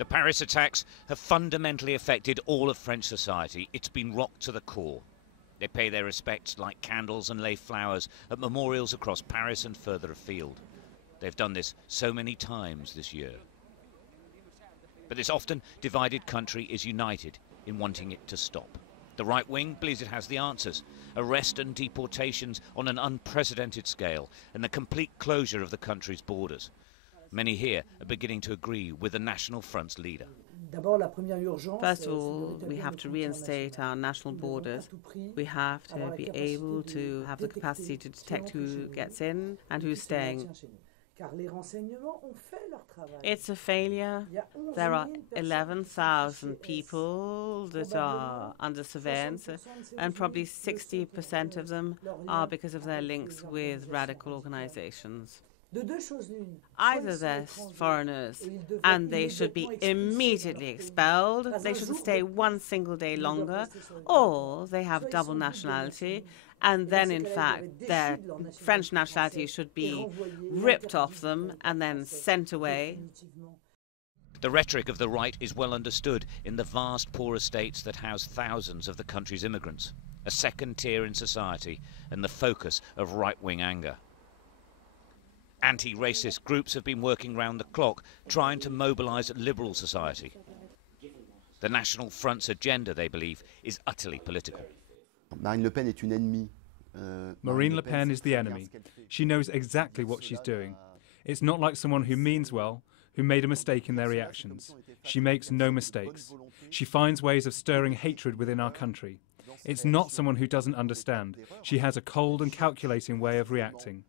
The Paris attacks have fundamentally affected all of French society. It's been rocked to the core. They pay their respects, light candles and lay flowers at memorials across Paris and further afield. They've done this so many times this year. But this often divided country is united in wanting it to stop. The right wing believes it has the answers. Arrest and deportations on an unprecedented scale and the complete closure of the country's borders. Many here are beginning to agree with the National Front's leader. First of all, we have to reinstate our national borders. We have to be able to have the capacity to detect who gets in and who's staying. It's a failure. There are 11,000 people that are under surveillance, and probably 60% of them are because of their links with radical organizations. Either they're foreigners and they should be immediately expelled, they shouldn't stay one single day longer, or they have double nationality, and then in fact their French nationality should be ripped off them and then sent away. The rhetoric of the right is well understood in the vast poor estates that house thousands of the country's immigrants, a second tier in society and the focus of right-wing anger. Anti-racist groups have been working round the clock trying to mobilise liberal society. The National Front's agenda, they believe, is utterly political. Marine Le Pen est une ennemie. Marine Le Pen is the enemy. She knows exactly what she's doing. It's not like someone who means well, who made a mistake in their reactions. She makes no mistakes. She finds ways of stirring hatred within our country. It's not someone who doesn't understand. She has a cold and calculating way of reacting.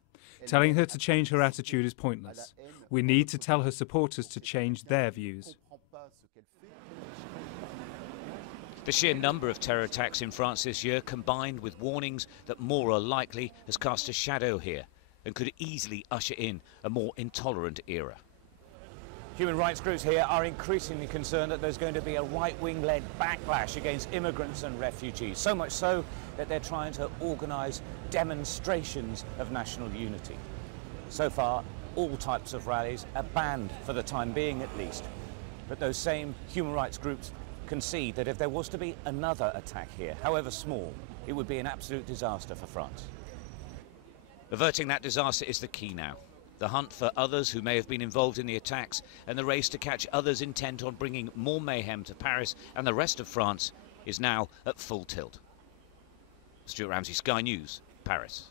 Telling her to change her attitude is pointless. We need to tell her supporters to change their views. The sheer number of terror attacks in France this year, combined with warnings that more are likely, has cast a shadow here and could easily usher in a more intolerant era. Human rights groups here are increasingly concerned that there's going to be a right-wing-led backlash against immigrants and refugees, so much so that they're trying to organise demonstrations of national unity. So far, all types of rallies are banned for the time being at least. But those same human rights groups concede that if there was to be another attack here, however small, it would be an absolute disaster for France. Averting that disaster is the key now. The hunt for others who may have been involved in the attacks and the race to catch others intent on bringing more mayhem to Paris and the rest of France is now at full tilt. Stuart Ramsey, Sky News, Paris.